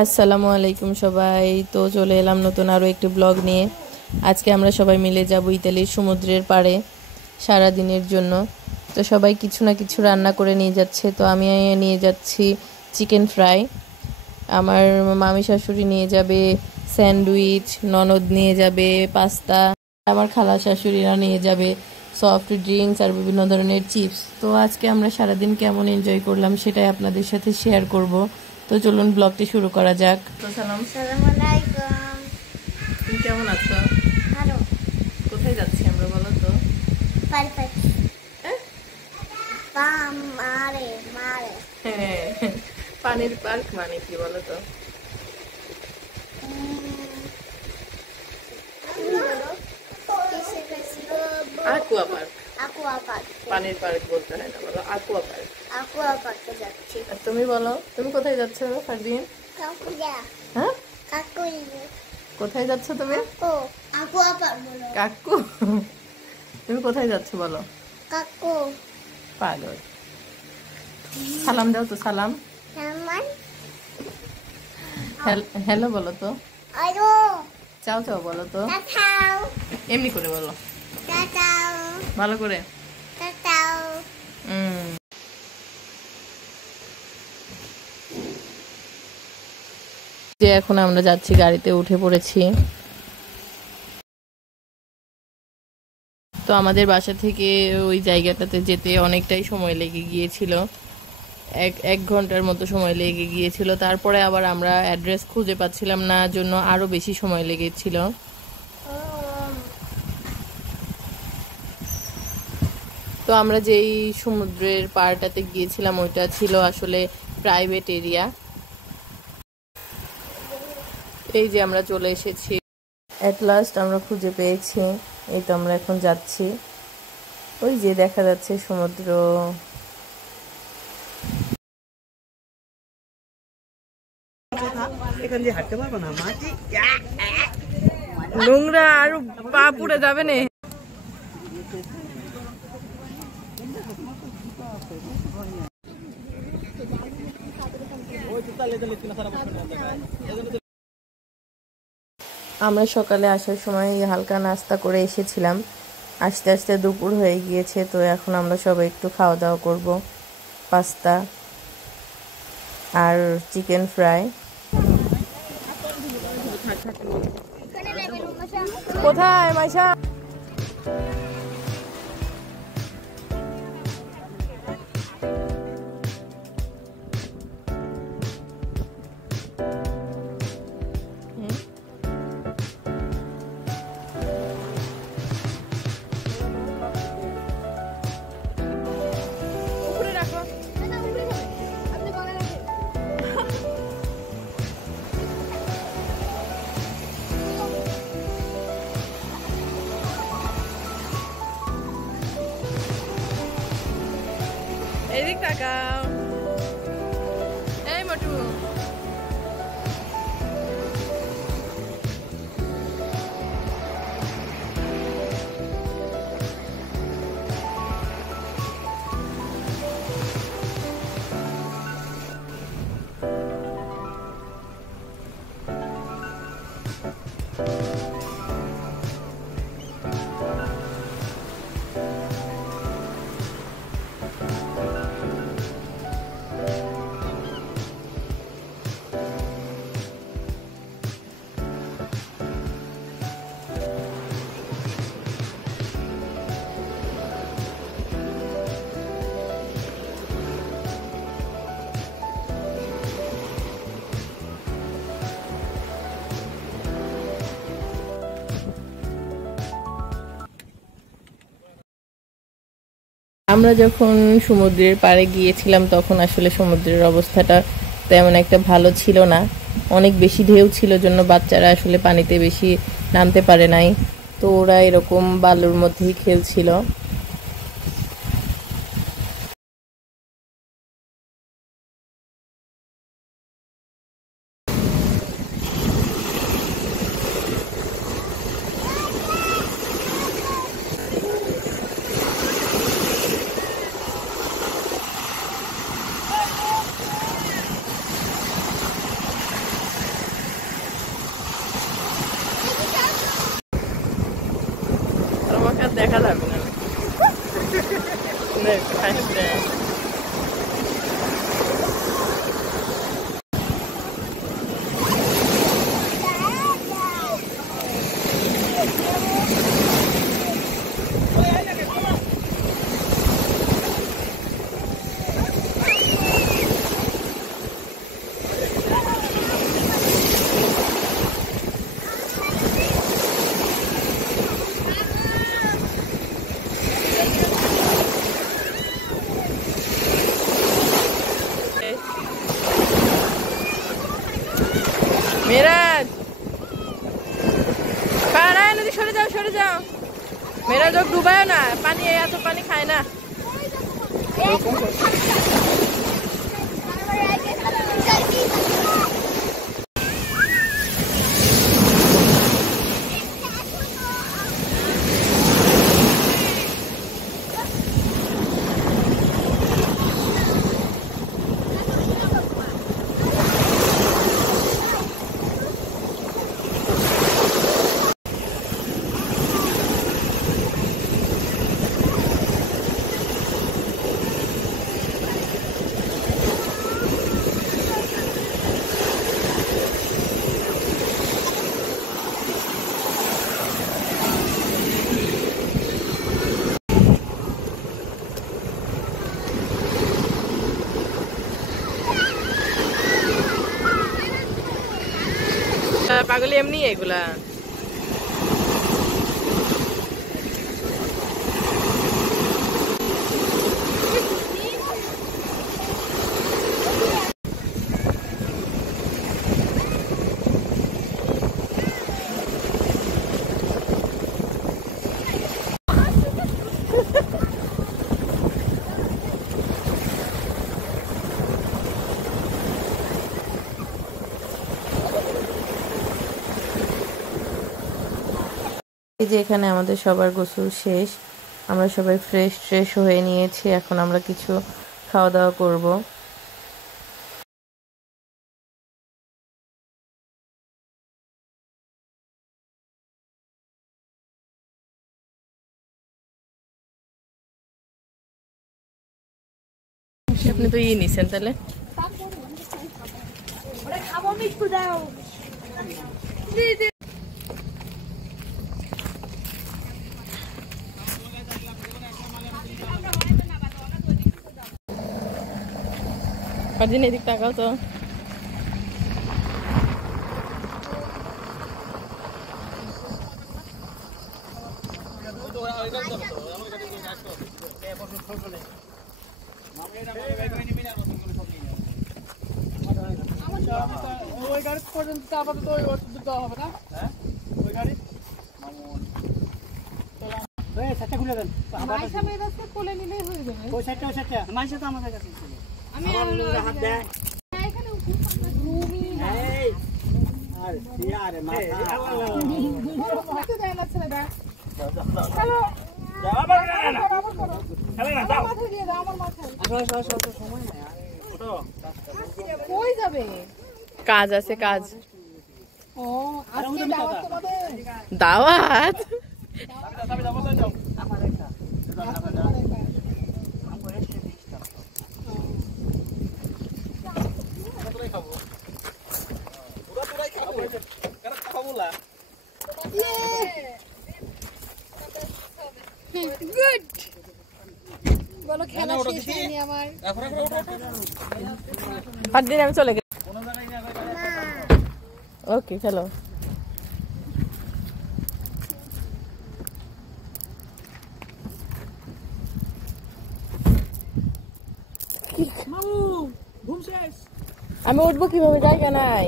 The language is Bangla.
আসসালামু আলাইকুম সবাই। তো চলে এলাম নতুন আরও একটি ব্লগ নিয়ে। আজকে আমরা সবাই মিলে যাব ইতালির সমুদ্রের পাড়ে সারা দিনের জন্য। তো সবাই কিছু না কিছু রান্না করে নিয়ে যাচ্ছে। তো আমি নিয়ে যাচ্ছি চিকেন ফ্রাই, আমার মামি শাশুড়ি নিয়ে যাবে স্যান্ডউইচ, ননদ নিয়ে যাবে পাস্তা, আমার খালা শাশুড়িরা নিয়ে যাবে সফট ড্রিঙ্কস আর বিভিন্ন ধরনের চিপস। তো আজকে আমরা সারাদিন কেমন এনজয় করলাম সেটাই আপনাদের সাথে শেয়ার করব। তো চলুন ব্লগটি শুরু করা যাক। তো আসসালামু আলাইকুম। তুমি কেমন আছো? ভালো। কোথায় যাচ্ছি আমরা বলো তো? পারফেক্ট। মারে মারে। হ্যাঁ, পানির পার্ক মানে কি বলো তো? Aqua park. Aqua park. পানির পার্ক বলতে হয় না, বলো আকুয়া পার্ক। আকুয়া পার্কে যাচ্ছি। আর তুমি বলো, তুমি কোথায় যাচ্ছ ফারদিন? কাকুয়া। হ্যাঁ, কাকুই। কোথায় যাচ্ছ তুমি? কাকু। আকুয়া পার্ক বলো। কাকু, তুমি কোথায় যাচ্ছ বলো? কাকু। পাগল। সালাম দাও তো, সালাম। সামান। হ্যালো বলো তো। আয়ো। চাও চাও বলো তো। টাটাও। এমনি করে বলো, টাটাও। ভালো করে। টাটাও। যে এখন আমরা যাচ্ছি, গাড়িতে উঠে পড়েছি। তো আমাদের বাসা থেকে ওই জায়গাটাতে যেতে অনেকটাই সময় লেগে গিয়েছিল, এক ঘন্টার মতো সময় লেগে গিয়েছিল। তারপরে আবার আমরা অ্যাড্রেস খুঁজে পাচ্ছিলাম না, জন্য আরো বেশি সময় লেগেছিল। তো আমরা যেই সমুদ্রের পাড়টাতে গিয়েছিলাম ওইটা ছিল আসলে প্রাইভেট এরিয়া। এই যে আমরা চলে এসেছি, এট লাস্ট আমরা খুঁজে পেয়েছি। এই তো আমরা এখন যাচ্ছি, ওই যে দেখা যাচ্ছে সমুদ্র। নোংরা আর পা পুড়ে যাবে না। আমরা সকালে আসার সময় হালকা নাস্তা করে এসেছিলাম, আস্তে আস্তে দুপুর হয়ে গিয়েছে। তো এখন আমরা সবাই একটু খাওয়া দাওয়া করব, পাস্তা আর চিকেন ফ্রাই। কোথায় মাইশা? এদিক তাকাও, এই মোটু। আমরা যখন সমুদ্রের পাড়ে গিয়েছিলাম তখন আসলে সমুদ্রের অবস্থাটা তেমন একটা ভালো ছিল না, অনেক বেশি ঢেউ ছিল, জন্য বাচ্চারা আসলে পানিতে বেশি নামতে পারে নাই। তো ওরা এরকম বালুর মধ্যেই খেলছিল। দেখা যাবে না। মেরাজ নদী সরে যাও মেরাজ, ওকে ডুবায় না, পানি এত পানি খায় না। পাগলি এমনি এগুলা। এই যে এখানে আমাদের সবার গোসল শেষ, আমরা সবাই ফ্রেশ হয়ে নিয়েছি। এখন আমরা কিছু খাওয়া দাওয়া করব। আপনি তো নিছেন তাহলে। দিন এদিক তাকাও তো। ওই গাড়ি পর্যন্ত আপাতত দেওয়া হবে না। হ্যাঁ ওই গাড়ি সাইডটা খুলে দেন। খুলে নিলেই হয়ে যাবে। ওই সাইডটা মাইসা তো আমাদের কাছে আমি হাত দেয় এখানে ঘুমি না। এই আরে ইয়ারে মাথা তো দেয় না ছেলেটা। চলো যাও বাবা না চলে না যাও মাথা দিয়ে দাও আমার মাথায়। আসো সময় নাই ওঠো। কই যাবে? কাজ আছে কাজ। ও আজকে দাওয়াত তোমাদের? দাওয়াত আমার একটা গুড বলো খেলা শেষ হয়নি আমার। পাঁচ দিন আমি চলে গেছি। ওকে চলো। আমি উঠবো কিভাবে? জায়গা নাই।